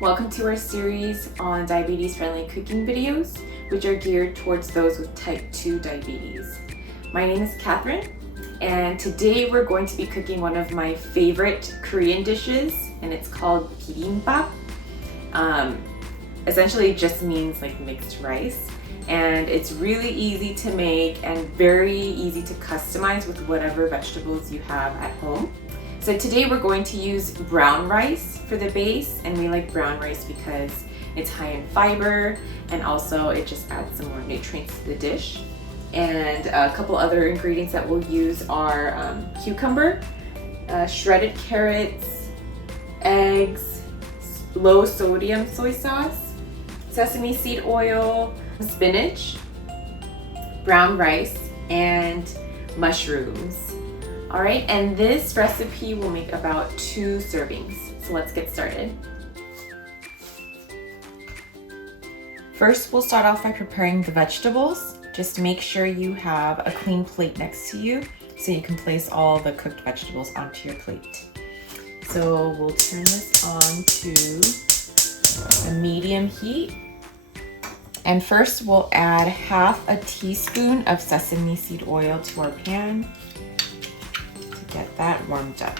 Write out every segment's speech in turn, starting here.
Welcome to our series on diabetes-friendly cooking videos, which are geared towards those with type 2 diabetes. My name is Katherine, and today we're going to be cooking one of my favorite Korean dishes, and it's called Bibimbap. Essentially it just means like mixed rice, and it's really easy to make and very easy to customize with whatever vegetables you have at home. So today we're going to use brown rice for the base, and we like brown rice because it's high in fiber and also it just adds some more nutrients to the dish. And a couple other ingredients that we'll use are cucumber, shredded carrots, eggs, low sodium soy sauce, sesame seed oil, spinach, brown rice, and mushrooms. All right, and this recipe will make about 2 servings. So let's get started. First, we'll start off by preparing the vegetables. Just make sure you have a clean plate next to you so you can place all the cooked vegetables onto your plate. So we'll turn this on to a medium heat. And first, we'll add half a teaspoon of sesame seed oil to our pan. Get that warmed up.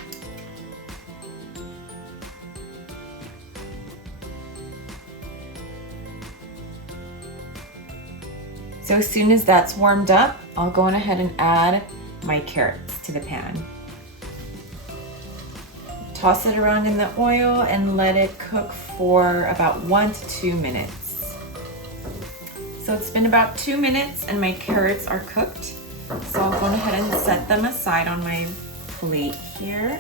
So as soon as that's warmed up, I'll go on ahead and add my carrots to the pan. Toss it around in the oil and let it cook for about 1 to 2 minutes. So it's been about 2 minutes and my carrots are cooked. So I'll go ahead and set them aside on my plate here.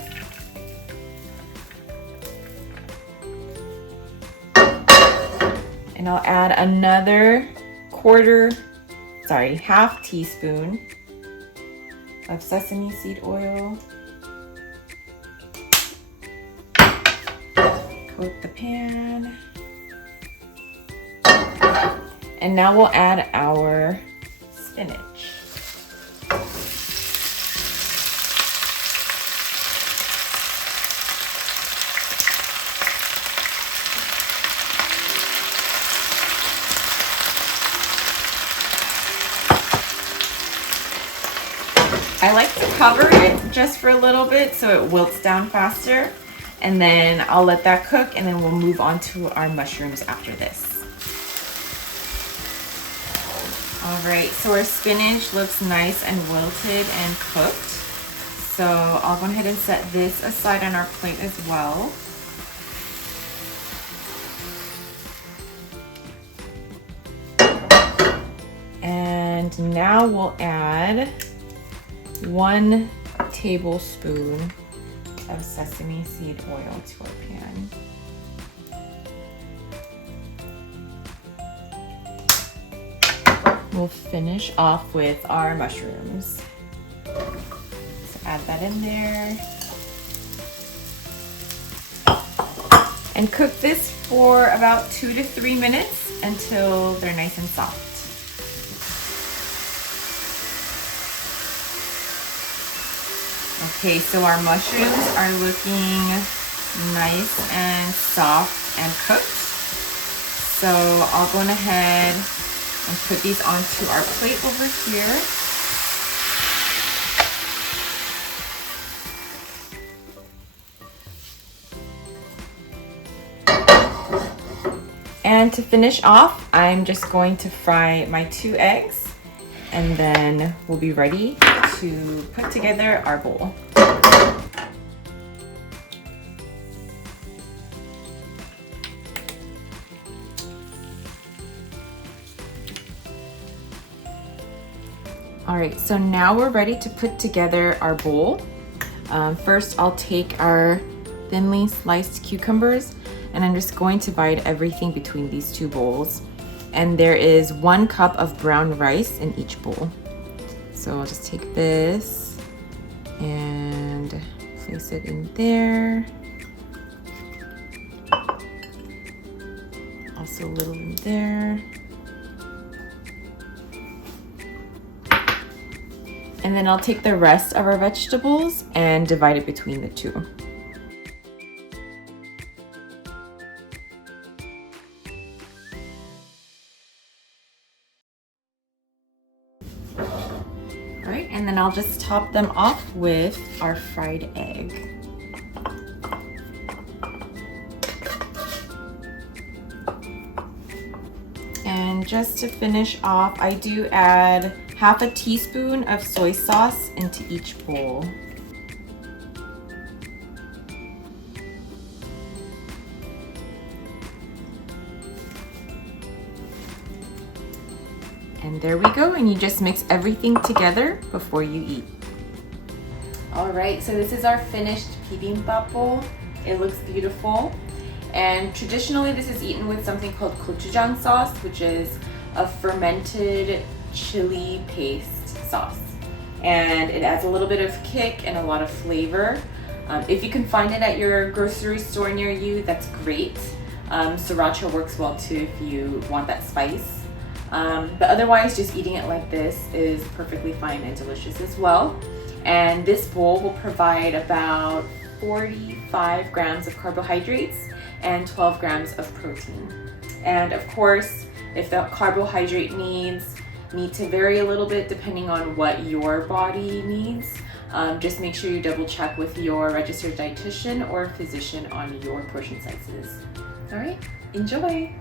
And I'll add another half teaspoon of sesame seed oil. Coat the pan. And now we'll add our spinach. I like to cover it just for a little bit so it wilts down faster, and then I'll let that cook and then we'll move on to our mushrooms after this. All right, so our spinach looks nice and wilted and cooked. So I'll go ahead and set this aside on our plate as well. And now we'll add 1 tablespoon of sesame seed oil to our pan. We'll finish off with our mushrooms. So add that in there. And cook this for about 2 to 3 minutes until they're nice and soft. Okay, so our mushrooms are looking nice and soft and cooked. So I'll go on ahead and put these onto our plate over here. And to finish off, I'm just going to fry my 2 eggs, and then we'll be ready to put together our bowl. All right, so now we're ready to put together our bowl. First, I'll take our thinly sliced cucumbers, and I'm just going to divide everything between these 2 bowls. And there is 1 cup of brown rice in each bowl. So I'll just take this and place it in there. Also a little in there. And then I'll take the rest of our vegetables and divide it between the 2. All right, and then I'll just top them off with our fried egg. And just to finish off, I do add half a teaspoon of soy sauce into each bowl. And there we go, and you just mix everything together before you eat. All right, so this is our finished bibimbap bowl. It looks beautiful. And traditionally this is eaten with something called gochujang sauce, which is a fermented chili paste sauce. And it adds a little bit of kick and a lot of flavor. If you can find it at your grocery store near you, that's great. Sriracha works well too if you want that spice. But otherwise, just eating it like this is perfectly fine and delicious as well. And this bowl will provide about 45 grams of carbohydrates and 12 grams of protein. And of course, if the carbohydrate needs to vary a little bit depending on what your body needs, just make sure you double check with your registered dietitian or physician on your portion sizes. All right, enjoy.